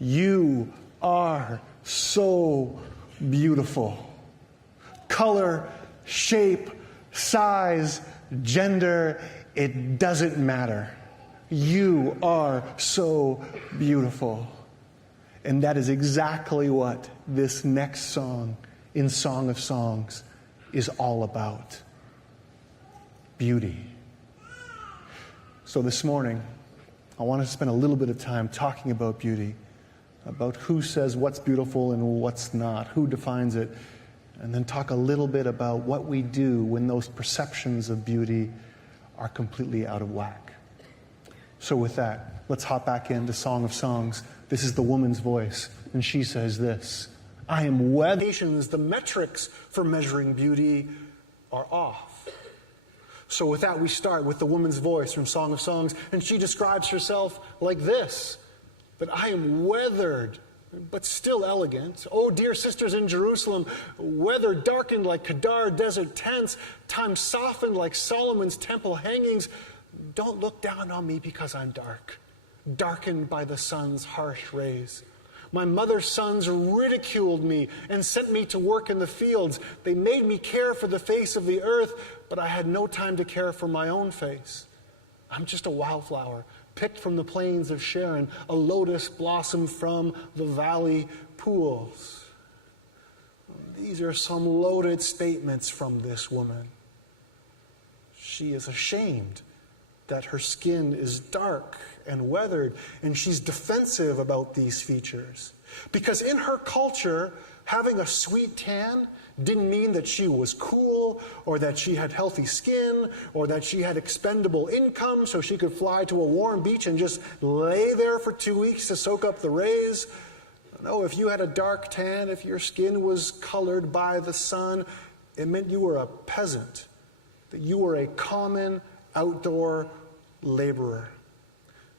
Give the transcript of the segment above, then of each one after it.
You are so beautiful. Color, shape, size, gender, it doesn't matter. You are so beautiful. And that is exactly what this next song in Song of Songs is all about. Beauty. So this morning, I want to spend a little bit of time talking about beauty, about who says what's beautiful and what's not, who defines it, and then talk a little bit about what we do when those perceptions of beauty are completely out of whack. So with that, let's hop back into Song of Songs. This is the woman's voice, and she says this: I am the metrics for measuring beauty are off. So with that, we start with the woman's voice from Song of Songs, and she describes herself like this: that I am weathered, but still elegant. Oh, dear sisters in Jerusalem, weather darkened like Kedar desert tents, time softened like Solomon's temple hangings. Don't look down on me because I'm dark, darkened by the sun's harsh rays. My mother's sons ridiculed me and sent me to work in the fields. They made me care for the face of the earth, but I had no time to care for my own face. I'm just a wildflower, picked from the plains of Sharon, a lotus blossom from the valley pools. These are some loaded statements from this woman. She is ashamed that her skin is dark and weathered, and she's defensive about these features. Because in her culture, having a sweet tan didn't mean that she was cool, or that she had healthy skin, or that she had expendable income so she could fly to a warm beach and just lay there for 2 weeks to soak up the rays. No, if you had a dark tan, if your skin was colored by the sun, it meant you were a peasant, that you were a common outdoor laborer.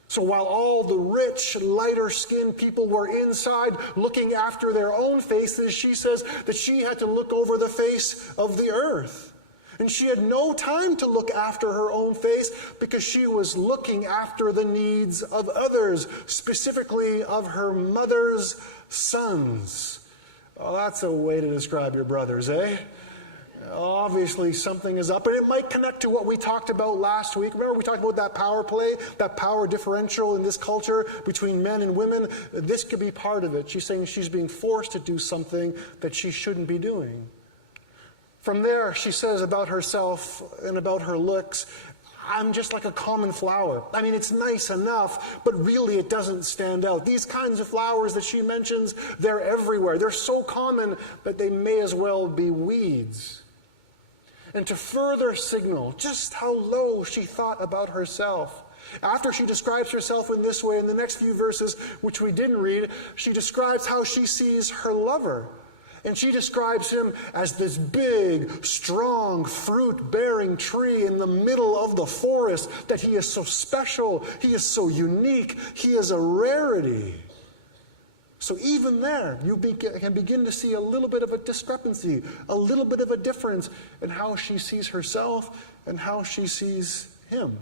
So while all the rich, lighter-skinned people were inside looking after their own faces, she says that she had to look over the face of the earth. And she had no time to look after her own face because she was looking after the needs of others, specifically of her mother's sons. Oh, that's a way to describe your brothers, eh? Obviously something is up, and it might connect to what we talked about last week. Remember we talked about that power play, that power differential in this culture between men and women? This could be part of it. She's saying she's being forced to do something that she shouldn't be doing. From there, she says about herself and about her looks, I'm just like a common flower. I mean, it's nice enough, but really it doesn't stand out. These kinds of flowers that she mentions, they're everywhere. They're so common that they may as well be weeds. And to further signal just how low she thought about herself, after she describes herself in this way, in the next few verses, which we didn't read, she describes how she sees her lover. And she describes him as this big, strong, fruit-bearing tree in the middle of the forest, that he is so special, he is so unique, he is a rarity. So even there, you can begin to see a little bit of a discrepancy, a little bit of a difference in how she sees herself and how she sees him.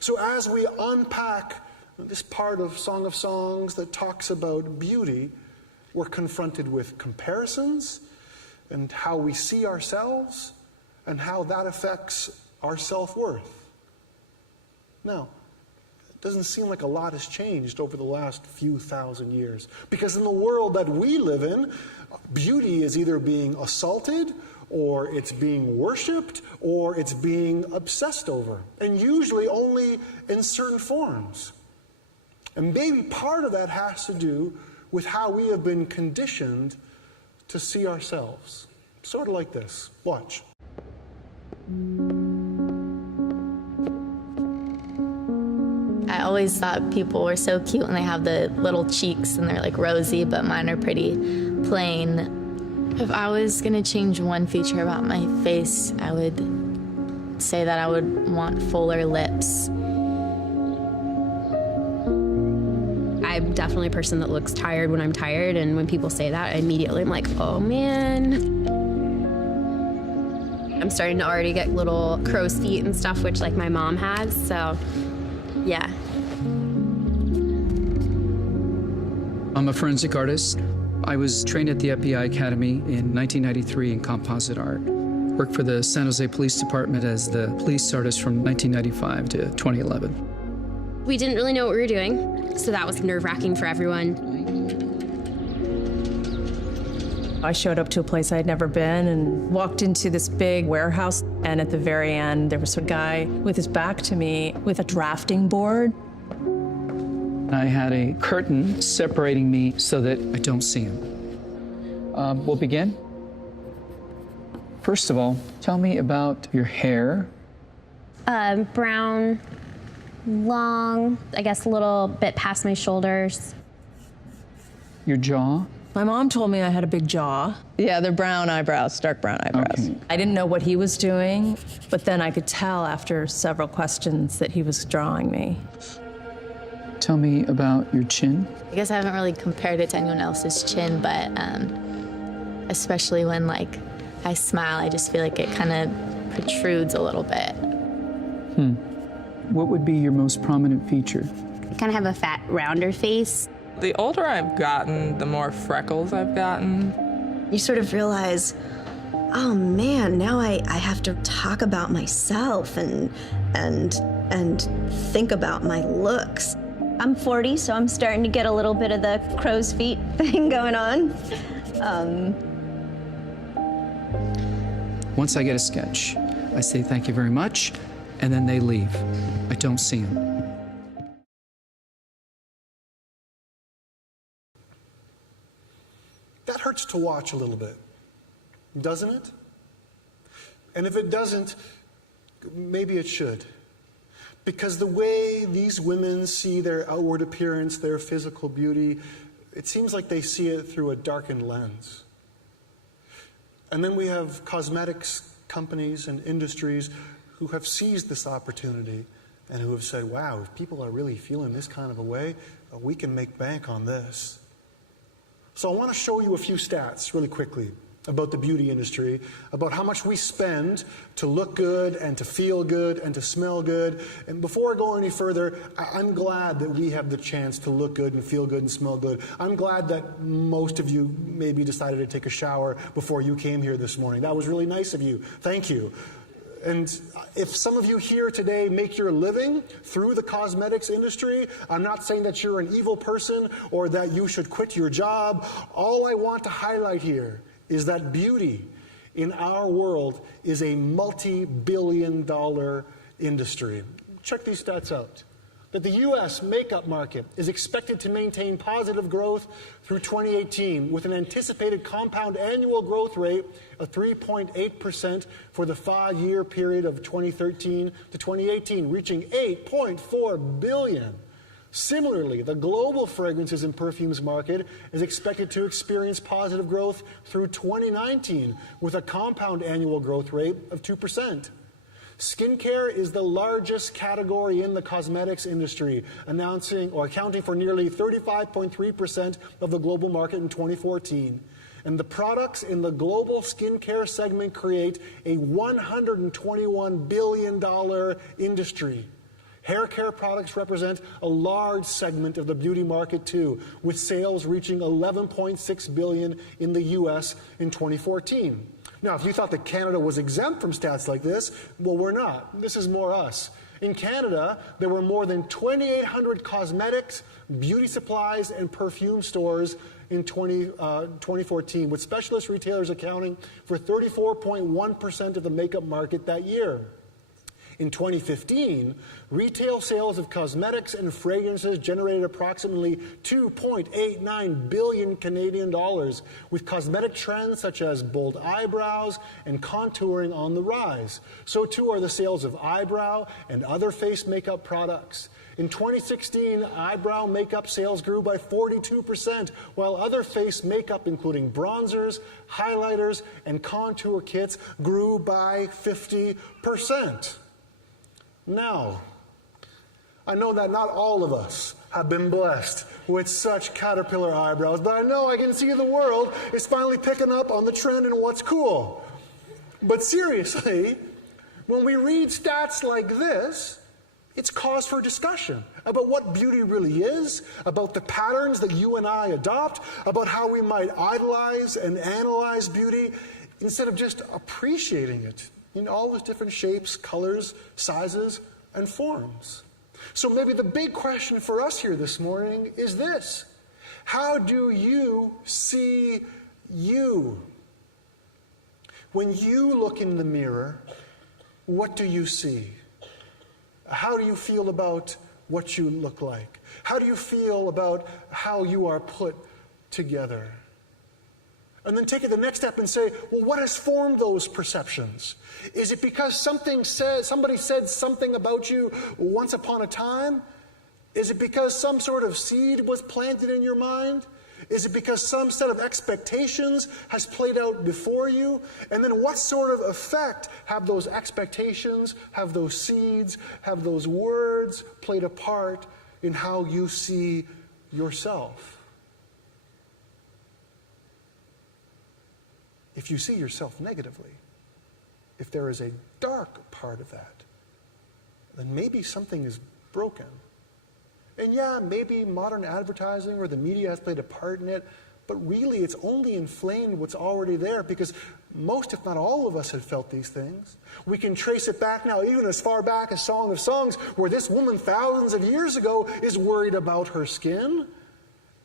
So as we unpack this part of Song of Songs that talks about beauty, we're confronted with comparisons and how we see ourselves and how that affects our self-worth. Now, it doesn't seem like a lot has changed over the last few thousand years, because in the world that we live in, beauty is either being assaulted, or it's being worshipped, or it's being obsessed over, and usually only in certain forms. And maybe part of that has to do with how we have been conditioned to see ourselves. Sort of like this. Watch. I always thought people were so cute when they have the little cheeks and they're like rosy, but mine are pretty plain. If I was gonna change one feature about my face, I would say that I would want fuller lips. I'm definitely a person that looks tired when I'm tired, and when people say that, I immediately am like, oh man. I'm starting to already get little crow's feet and stuff, which like my mom has, so yeah. I'm a forensic artist. I was trained at the FBI Academy in 1993 in composite art. Worked for the San Jose Police Department as the police artist from 1995 to 2011. We didn't really know what we were doing, so that was nerve-wracking for everyone. I showed up to a place I had never been and walked into this big warehouse, and at the very end, there was a guy with his back to me with a drafting board. I had a curtain separating me so that I don't see him. We'll begin. First of all, tell me about your hair. Brown, long, I guess a little bit past my shoulders. Your jaw. My mom told me I had a big jaw. Yeah, they're brown eyebrows, dark brown eyebrows. Okay. I didn't know what he was doing, but then I could tell after several questions that he was drawing me. Tell me about your chin. I guess I haven't really compared it to anyone else's chin, but especially when like I smile, I just feel like it kind of protrudes a little bit. What would be your most prominent feature? I kind of have a fat, rounder face. The older I've gotten, the more freckles I've gotten. You sort of realize, oh man, now I have to talk about myself and think about my looks. I'm 40, so I'm starting to get a little bit of the crow's feet thing going on. Once I get a sketch, I say thank you very much, and then they leave. I don't see them. That hurts to watch a little bit, doesn't it? And if it doesn't, maybe it should. Because the way these women see their outward appearance, their physical beauty, it seems like they see it through a darkened lens. And then we have cosmetics companies and industries who have seized this opportunity and who have said, wow, if people are really feeling this kind of a way, we can make bank on this. So I want to show you a few stats really quickly about the beauty industry, about how much we spend to look good and to feel good and to smell good. And before I go any further, I'm glad that we have the chance to look good and feel good and smell good. I'm glad that most of you maybe decided to take a shower before you came here this morning. That was really nice of you. Thank you. And if some of you here today make your living through the cosmetics industry, I'm not saying that you're an evil person or that you should quit your job. All I want to highlight here is that beauty in our world is a multi-billion-dollar industry. Check these stats out. That the U.S. makeup market is expected to maintain positive growth through 2018 with an anticipated compound annual growth rate of 3.8% for the 5-year period of 2013 to 2018, reaching $8.4 billion. Similarly, the global fragrances and perfumes market is expected to experience positive growth through 2019 with a compound annual growth rate of 2%. Skincare is the largest category in the cosmetics industry, accounting for nearly 35.3% of the global market in 2014. And the products in the global skincare segment create a $121 billion industry. Hair care products represent a large segment of the beauty market too, with sales reaching $11.6 billion in the U.S. in 2014. Now, if you thought that Canada was exempt from stats like this, well, we're not. This is more us. In Canada, there were more than 2,800 cosmetics, beauty supplies, and perfume stores in 2014, with specialist retailers accounting for 34.1% of the makeup market that year. In 2015, retail sales of cosmetics and fragrances generated approximately 2.89 billion Canadian dollars, with cosmetic trends such as bold eyebrows and contouring on the rise. So too are the sales of eyebrow and other face makeup products. In 2016, eyebrow makeup sales grew by 42%, while other face makeup, including bronzers, highlighters, and contour kits, grew by 50%. Now, I know that not all of us have been blessed with such caterpillar eyebrows, but I know I can see the world is finally picking up on the trend and what's cool. But seriously, when we read stats like this, it's cause for discussion. about what beauty really is, about the patterns that you and I adopt, about how we might idolize and analyze beauty, instead of just appreciating it in all its different shapes, colors, sizes, and forms. So maybe the big question for us here this morning is this: how do you see you? When you look in the mirror, what do you see? How do you feel about what you look like? How do you feel about how you are put together? And then take it the next step and say, well, what has formed those perceptions? Is it because somebody said something about you once upon a time? Is it because some sort of seed was planted in your mind? Is it because some set of expectations has played out before you? And then what sort of effect have those expectations, have those seeds, have those words played a part in how you see yourself? If you see yourself negatively, if there is a dark part of that, then maybe something is broken. And yeah, maybe modern advertising or the media has played a part in it, but really it's only inflamed what's already there, because most, if not all of us, have felt these things. We can trace it back now, even as far back as Song of Songs, where this woman thousands of years ago is worried about her skin.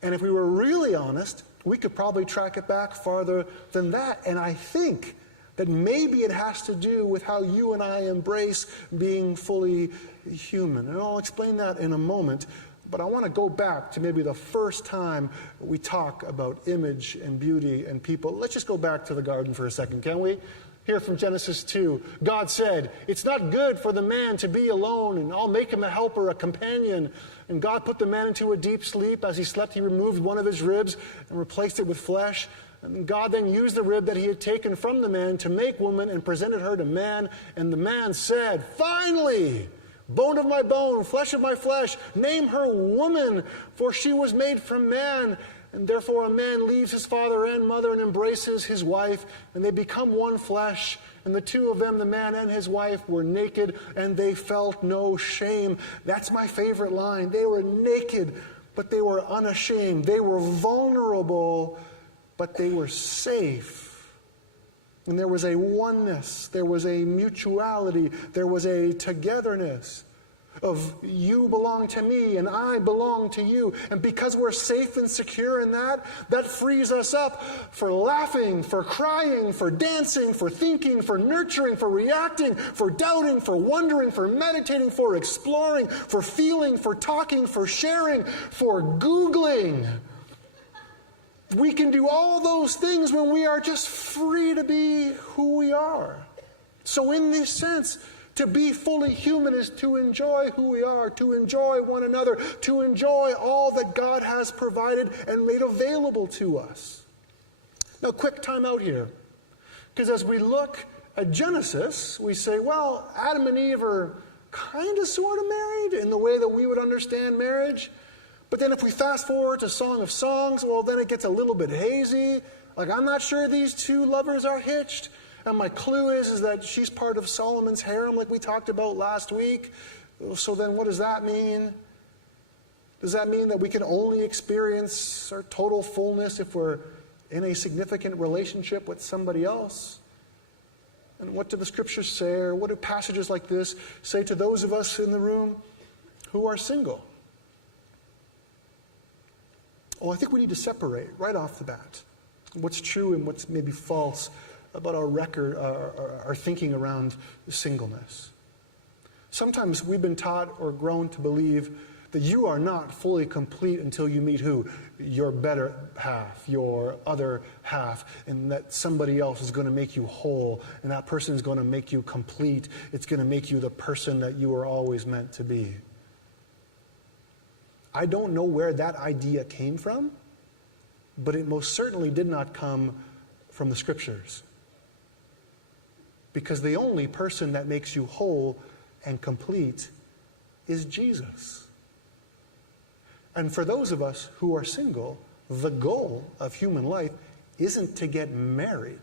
And if we were really honest, we could probably track it back farther than that. And I think that maybe it has to do with how you and I embrace being fully human. And I'll explain that in a moment. But I want to go back to maybe the first time we talk about image and beauty and people. Let's just go back to the garden for a second, can we? Here from Genesis 2, God said, "It's not good for the man to be alone, and I'll make him a helper, a companion." And God put the man into a deep sleep. As he slept, he removed one of his ribs and replaced it with flesh. And God then used the rib that he had taken from the man to make woman and presented her to man. And the man said, "Finally, bone of my bone, flesh of my flesh, name her woman, for she was made from man. And therefore a man leaves his father and mother and embraces his wife, and they become one flesh. And the two of them, the man and his wife, were naked, and they felt no shame." That's my favorite line. They were naked, but they were unashamed. They were vulnerable, but they were safe. And there was a oneness, there was a mutuality, there was a togetherness of you belong to me and I belong to you. And because we're safe and secure in that, that frees us up for laughing, for crying, for dancing, for thinking, for nurturing, for reacting, for doubting, for wondering, for meditating, for exploring, for feeling, for talking, for sharing, for Googling. We can do all those things when we are just free to be who we are. So in this sense, to be fully human is to enjoy who we are, to enjoy one another, to enjoy all that God has provided and made available to us. Now, quick time out here. Because as we look at Genesis, we say, well, Adam and Eve are kind of sort of married in the way that we would understand marriage. But then if we fast forward to Song of Songs, well, then it gets a little bit hazy. Like, I'm not sure these two lovers are hitched. And my clue is that she's part of Solomon's harem, like we talked about last week. So then what does that mean? Does that mean that we can only experience our total fullness if we're in a significant relationship with somebody else? And what do the scriptures say, or what do passages like this say to those of us in the room who are single? Well, I think we need to separate right off the bat what's true and what's maybe false about our record, our thinking around singleness. Sometimes we've been taught or grown to believe that you are not fully complete until you meet who? Your better half, your other half, and that somebody else is going to make you whole, and that person is going to make you complete. It's going to make you the person that you were always meant to be. I don't know where that idea came from, but it most certainly did not come from the scriptures. Because the only person that makes you whole and complete is Jesus. And for those of us who are single, the goal of human life isn't to get married.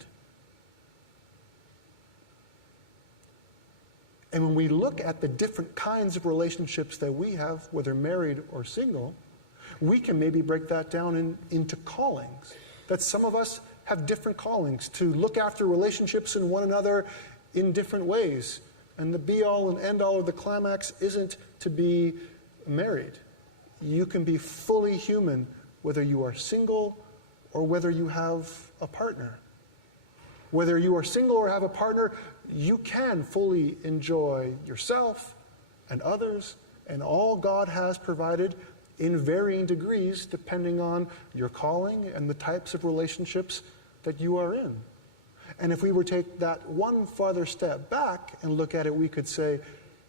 And when we look at the different kinds of relationships that we have, whether married or single, we can maybe break that down into callings. That some of us have different callings to look after relationships in one another in different ways. And the be-all and end-all or the climax isn't to be married. You can be fully human whether you are single or whether you have a partner. Whether you are single or have a partner, you can fully enjoy yourself and others and all God has provided in varying degrees depending on your calling and the types of relationships that you are in. And if we were to take that one farther step back and look at it, we could say,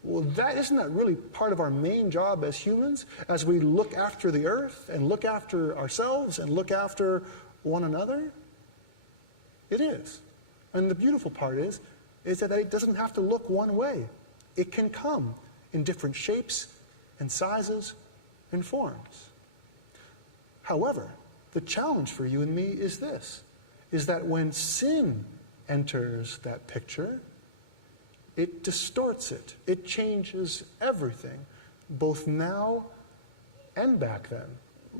well, isn't that really part of our main job as humans, as we look after the earth and look after ourselves and look after one another? It is. And the beautiful part is that it doesn't have to look one way. It can come in different shapes and sizes and forms. However, the challenge for you and me is this, is that when sin enters that picture, it distorts it. It changes everything, both now and back then.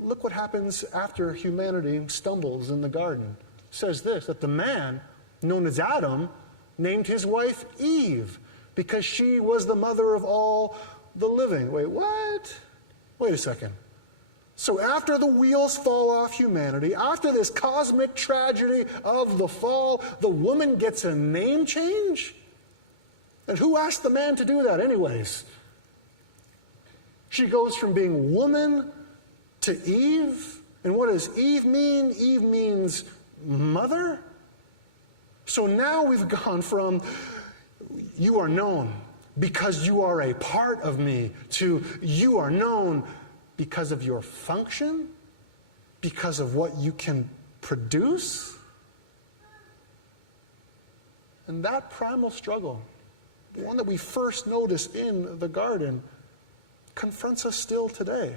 Look what happens after humanity stumbles in the garden. It says this, that the man, known as Adam, named his wife Eve because she was the mother of all the living. Wait, what? Wait a second. So after the wheels fall off humanity, after this cosmic tragedy of the fall, the woman gets a name change? And who asked the man to do that anyways? She goes from being woman to Eve. And what does Eve mean? Eve means mother. So now we've gone from you are known because you are a part of me to you are known because of your function, because of what you can produce. And that primal struggle, the one that we first noticed in the garden, confronts us still today.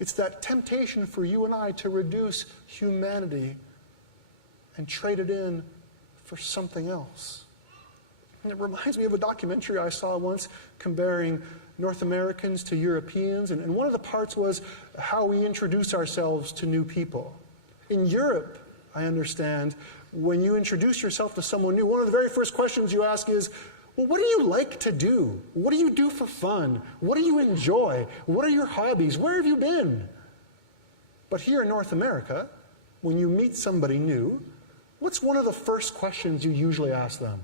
It's that temptation for you and I to reduce humanity and trade it in for something else. And it reminds me of a documentary I saw once comparing North Americans to Europeans, and one of the parts was how we introduce ourselves to new people. In Europe, I understand, when you introduce yourself to someone new, one of the very first questions you ask is, well, what do you like to do? What do you do for fun? What do you enjoy? What are your hobbies? Where have you been? But here in North America, when you meet somebody new, what's one of the first questions you usually ask them?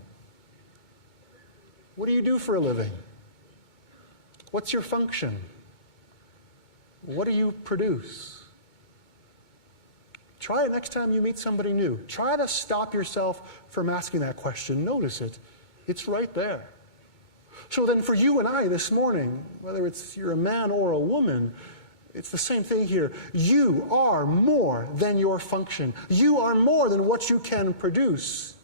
What do you do for a living? What's your function? What do you produce? Try it next time you meet somebody new. Try to stop yourself from asking that question. Notice it. It's right there. So then for you and I this morning, whether you're a man or a woman, it's the same thing here. You are more than your function. You are more than what you can produce.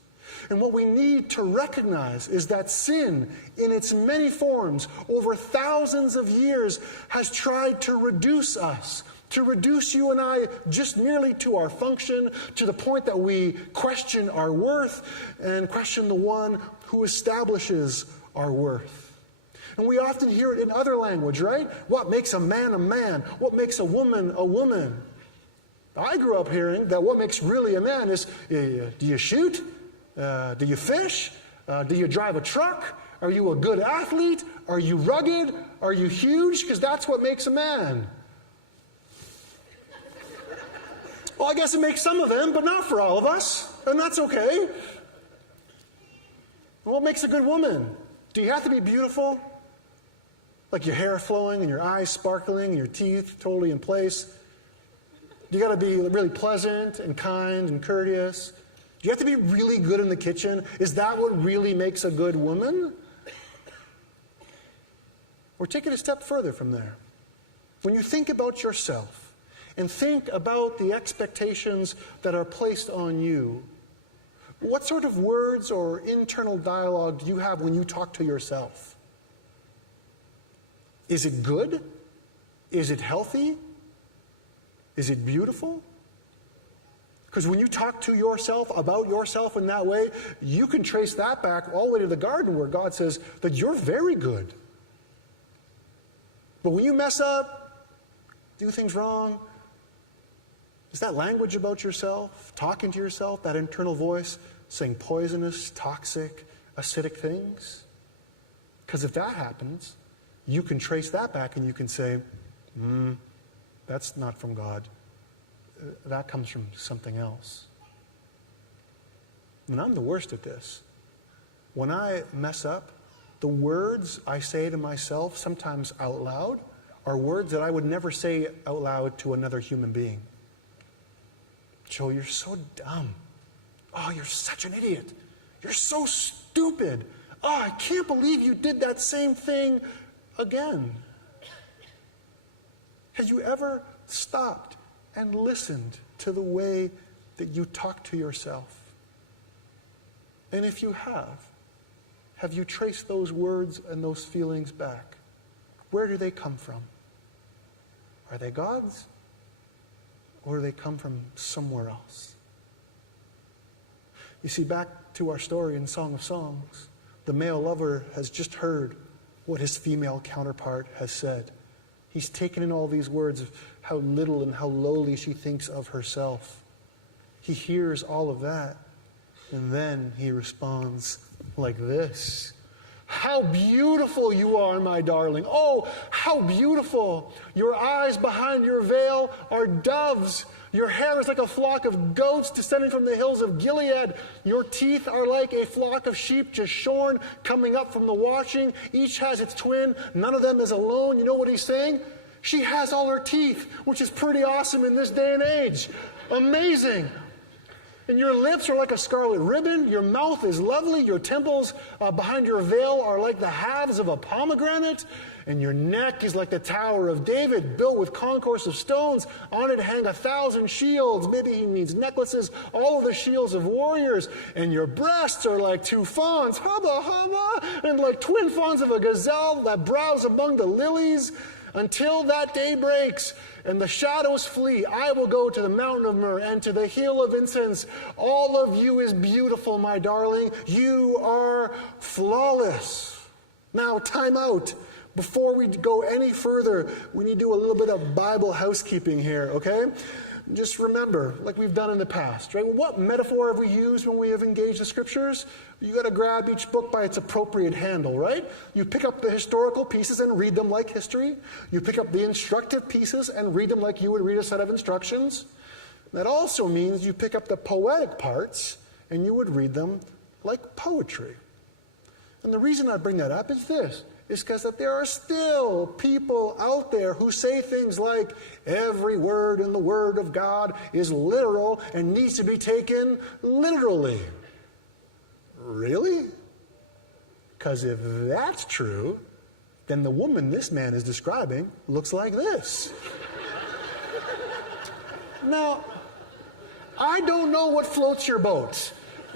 And what we need to recognize is that sin, in its many forms, over thousands of years, has tried to reduce us, to reduce you and I just merely to our function, to the point that we question our worth and question the one who establishes our worth. And we often hear it in other language, right? What makes a man a man? What makes a woman a woman? I grew up hearing that what makes really a man is, do you shoot? Do you fish? Do you drive a truck? Are you a good athlete? Are you rugged? Are you huge? Because that's what makes a man. Well, I guess it makes some of them, but not for all of us. And that's okay. What makes a good woman? Do you have to be beautiful? Like your hair flowing and your eyes sparkling and your teeth totally in place? Do you got to be really pleasant and kind and courteous? Do you have to be really good in the kitchen? Is that what really makes a good woman? Or take it a step further from there. When you think about yourself and think about the expectations that are placed on you, what sort of words or internal dialogue do you have when you talk to yourself? Is it good? Is it healthy? Is it beautiful? Because when you talk to yourself about yourself in that way, you can trace that back all the way to the garden where God says that you're very good. But when you mess up, do things wrong, is that language about yourself, talking to yourself, that internal voice saying poisonous, toxic, acidic things? Because if that happens, you can trace that back and you can say, that's not from God. That comes from something else. And I'm the worst at this. When I mess up, the words I say to myself, sometimes out loud, are words that I would never say out loud to another human being. Joe, you're so dumb. Oh, you're such an idiot. You're so stupid. Oh, I can't believe you did that same thing again. Have you ever stopped and listened to the way that you talk to yourself? And if you have you traced those words and those feelings back? Where do they come from? Are they God's? Or do they come from somewhere else? You see, back to our story in Song of Songs, the male lover has just heard what his female counterpart has said. He's taken in all these words of how little and how lowly she thinks of herself. He hears all of that, and then he responds like this. How beautiful you are, my darling. Oh, how beautiful. Your eyes behind your veil are doves. Your hair is like a flock of goats descending from the hills of Gilead. Your teeth are like a flock of sheep just shorn, coming up from the washing. Each has its twin. None of them is alone. You know what he's saying? She has all her teeth, which is pretty awesome in this day and age. Amazing. And your lips are like a scarlet ribbon. Your mouth is lovely. Your temples behind your veil are like the halves of a pomegranate. And your neck is like the Tower of David, built with concourse of stones. On it hang 1,000 shields. Maybe he means necklaces. All of the shields of warriors. And your breasts are like 2 fawns, hubba hubba, and like twin fawns of a gazelle that browse among the lilies. Until that day breaks and the shadows flee, I will go to the mountain of myrrh and to the hill of incense. All of you is beautiful, my darling. You are flawless. Now, time out. Before we go any further, we need to do a little bit of Bible housekeeping here, okay? Just remember, like we've done in the past, right? What metaphor have we used when we have engaged the scriptures? You got to grab each book by its appropriate handle, right? You pick up the historical pieces and read them like history. You pick up the instructive pieces and read them like you would read a set of instructions. That also means you pick up the poetic parts and you would read them like poetry. And the reason I bring that up is this. Is because that there are still people out there who say things like, every word in the Word of God is literal and needs to be taken literally. Really? Because if that's true, then the woman this man is describing looks like this. Now, I don't know what floats your boat,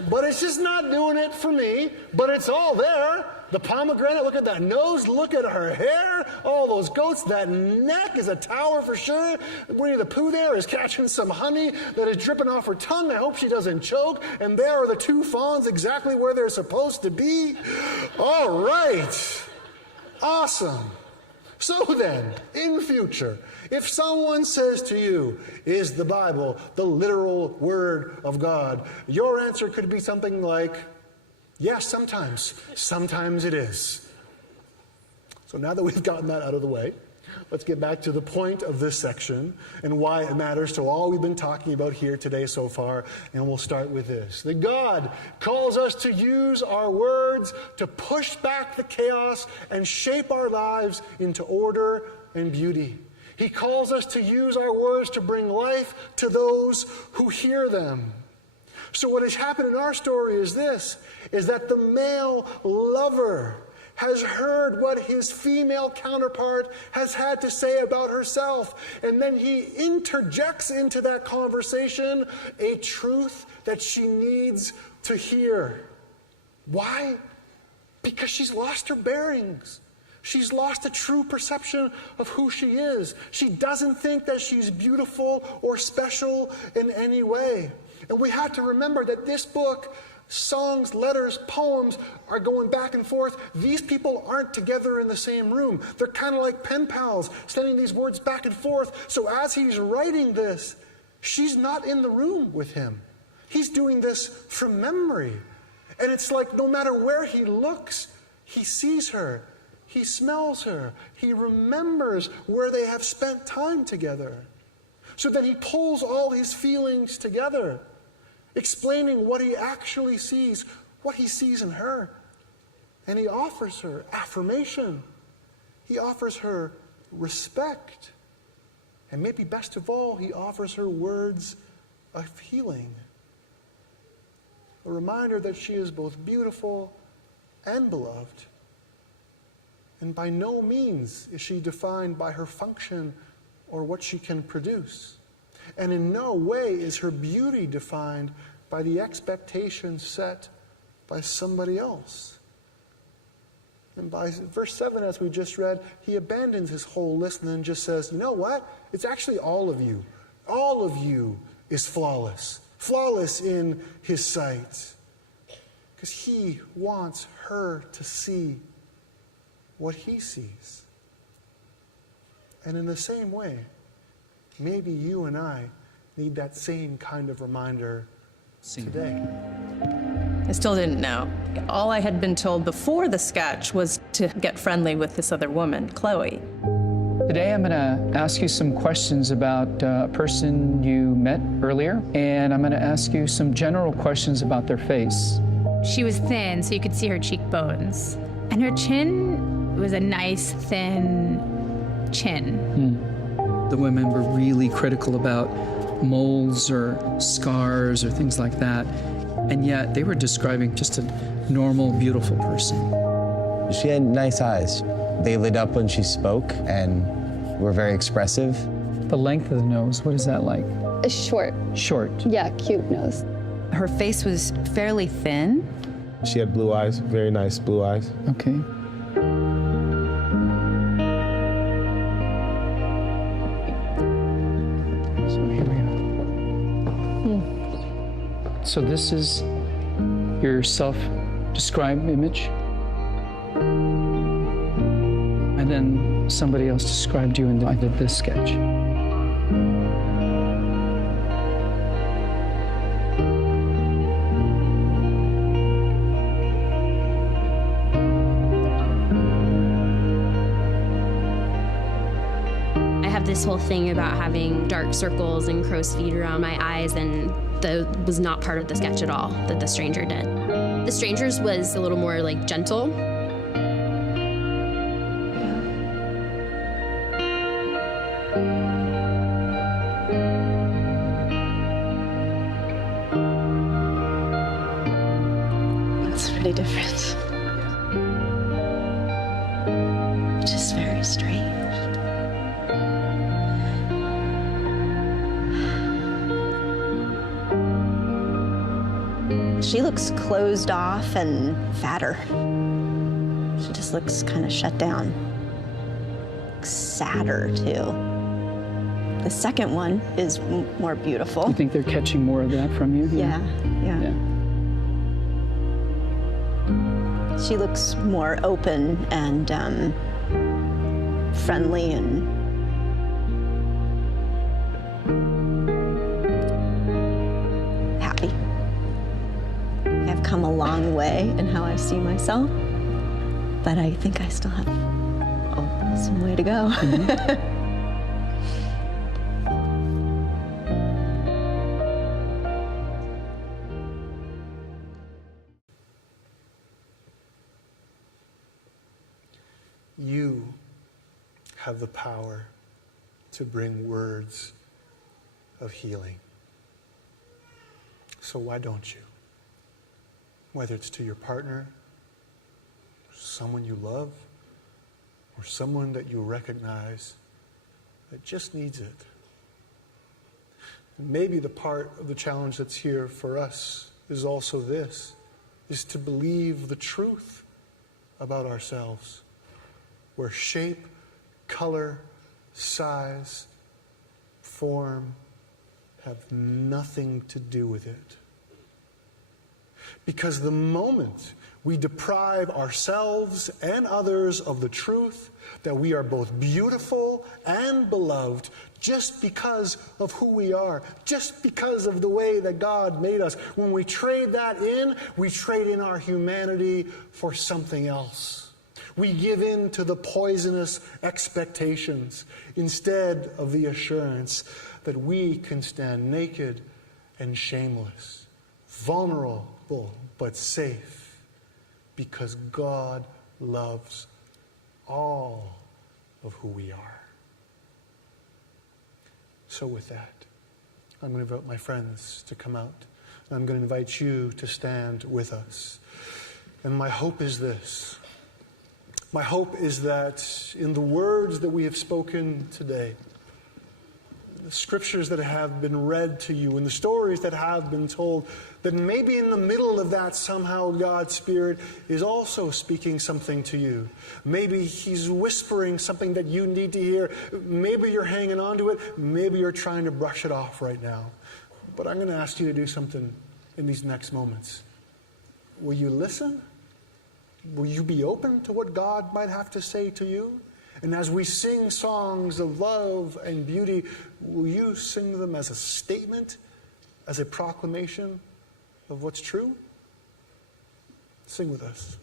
but it's just not doing it for me, but it's all there. The pomegranate, look at that nose, look at her hair, all those goats, that neck is a tower for sure. Winnie the Pooh there is catching some honey that is dripping off her tongue. I hope she doesn't choke. And there are the 2 fawns exactly where they're supposed to be. All right. Awesome. So then, in future, if someone says to you, is the Bible the literal Word of God? Your answer could be something like, yes, sometimes. Sometimes it is. So now that we've gotten that out of the way, let's get back to the point of this section and why it matters to all we've been talking about here today so far. And we'll start with this. That God calls us to use our words to push back the chaos and shape our lives into order and beauty. He calls us to use our words to bring life to those who hear them. So what has happened in our story is this, is that the male lover has heard what his female counterpart has had to say about herself. And then he interjects into that conversation a truth that she needs to hear. Why? Because she's lost her bearings. She's lost a true perception of who she is. She doesn't think that she's beautiful or special in any way. And we have to remember that this book, songs, letters, poems, are going back and forth. These people aren't together in the same room. They're kind of like pen pals, sending these words back and forth. So as he's writing this, she's not in the room with him. He's doing this from memory. And it's like no matter where he looks, he sees her. He smells her. He remembers where they have spent time together. So then he pulls all his feelings together, explaining what he actually sees, what he sees in her. And he offers her affirmation. He offers her respect. And maybe best of all, he offers her words of healing. A reminder that she is both beautiful and beloved. And by no means is she defined by her function or what she can produce. And in no way is her beauty defined by the expectations set by somebody else. And by verse 7, as we just read, he abandons his whole list and then just says, you know what? It's actually all of you. All of you is flawless. Flawless in his sight. Because he wants her to see what he sees. And in the same way, maybe you and I need that same kind of reminder today. I still didn't know. All I had been told before the sketch was to get friendly with this other woman, Chloe. Today I'm going to ask you some questions about a person you met earlier, and I'm going to ask you some general questions about their face. She was thin, so you could see her cheekbones. And her chin was a nice, thin chin. The women were really critical about moles or scars or things like that, and yet they were describing just a normal, beautiful person. She had nice eyes. They lit up when she spoke and were very expressive. The length of the nose, what is that like? Short. Short. Yeah, cute nose. Her face was fairly thin. She had blue eyes, very nice blue eyes. Okay. So here we go. So this is your self-described image. And then somebody else described you and I did this sketch. I have this whole thing about having dark circles and crow's feet around my eyes, and that was not part of the sketch at all that The Stranger did. The Stranger's was a little more like gentle. That's pretty different. Which is very strange. She looks closed off and fatter. She just looks kind of shut down. Sadder, too. The second one is more beautiful. You think they're catching more of that from you? Yeah. She looks more open and friendly and happy. I've come a long way in how I see myself, but I think I still have some way to go. Mm-hmm. You have the power to bring words of healing. So why don't you? Whether it's to your partner, someone you love, or someone that you recognize that just needs it. And maybe the part of the challenge that's here for us is also this, is to believe the truth about ourselves. where shape, color, size, form have nothing to do with it. Because the moment we deprive ourselves and others of the truth that we are both beautiful and beloved just because of who we are, just because of the way that God made us, when we trade that in, we trade in our humanity for something else. We give in to the poisonous expectations instead of the assurance that we can stand naked and shameless, vulnerable but safe, because God loves all of who we are. So with that, I'm going to invite my friends to come out. I'm going to invite you to stand with us. And my hope is this. My hope is that in the words that we have spoken today, the scriptures that have been read to you and the stories that have been told, that maybe in the middle of that somehow God's Spirit is also speaking something to you. Maybe He's whispering something that you need to hear. Maybe you're hanging on to it. Maybe you're trying to brush it off right now. But I'm going to ask you to do something in these next moments. Will you listen? Will you be open to what God might have to say to you? And as we sing songs of love and beauty, will you sing them as a statement, as a proclamation of what's true? Sing with us.